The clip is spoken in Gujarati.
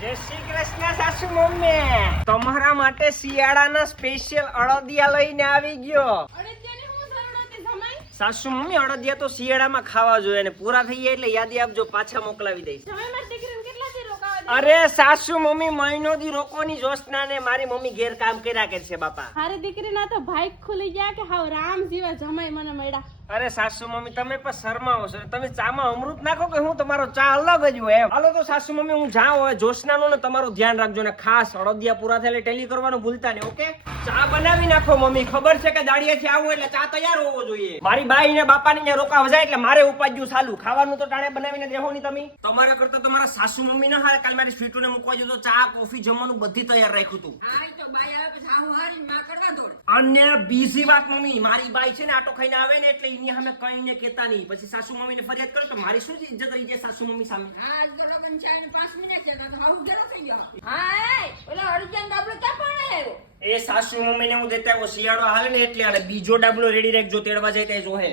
જય શ્રી કૃષ્ણ સાસુ મમ્મી. તમારા માટે શિયાળાના સ્પેશિયલ અડદિયા લઈને આવી ગયો. હું સાસુ મમ્મી અડદિયા તો શિયાળામાં ખાવા જોઈએ અને પૂરા થઈ ગયા એટલે યાદી આપજો પાછા મોકલાવી દઈશ. અરે સાસુ મમ્મી મહિનો દી રોકોની જોશના ને મારી મમ્મી ઘેર કામ કર્યા કરશે બાપા. હારી દીકરીના તો ભાઈ ખુલી ગયા કે હાવ રામ જીવા જમાઈ મને મળ્યા. અરે સાસુ મમ્મી તમે પણ શરમાવો છો. તમે ચામાં અમૃત નાખો કે હું તમારો ચા અલગ જ હોય એમ? હાલો તો સાસુ મમ્મી હું જાઉં હવે. જોશનાનું ને તમારું ધ્યાન રાખજો ને ખાસ અડદિયા પૂરા થયેલા ટેલી કરવાનું ભૂલતા નહીં ઓકે? ચા બનાવી નાખો મમ્મી. ખબર છે કે દાડિયાથી આવું એટલે ચા તૈયાર હોવો જોઈએ. મારી બાઈ ને બાપાની ને રોકાવા જાય એટલે મારે ઉપાજ્યું સાલું. ખાવાનું તો ટાણે બનાવીને દેહો નહીં તમે. તમારા કરતા તમારા સાસુ મમ્મી ના હારે. કાલ મારી સ્વીટુને મૂકવા જતો ચા કોફી જમવાનું બધી તૈયાર રાખ્યું હતું તો બાઈ આવે પછી હાહુ હારીને કરવા દોડે. અને બીજી વાત મમ્મી મારી બાઈ છે ને આટો ખાઈને આવે ને એટલે એની સામે કઈ ને કેતા નહીં પછી સાસુ મમ્મી ને ફરિયાદ કરો તો મારી શું ઇજ્જત રહી જાય સાસુ મમ્મી સામે હા, આજ તો લગન છે અને પાંચ મિનિટ છે તો હાહુ ઘેરો થઈ ગયો. હા, એ, ઓલા તો ક્યાં પણ આવ્યો? એ સાસુ મમ્મી ને હું દેતા આવ્યો શિયાળો આવે ને એટલે અને બીજો ડાબલો રેડી રાખજો તેડવા જાય ત્યાં જોહે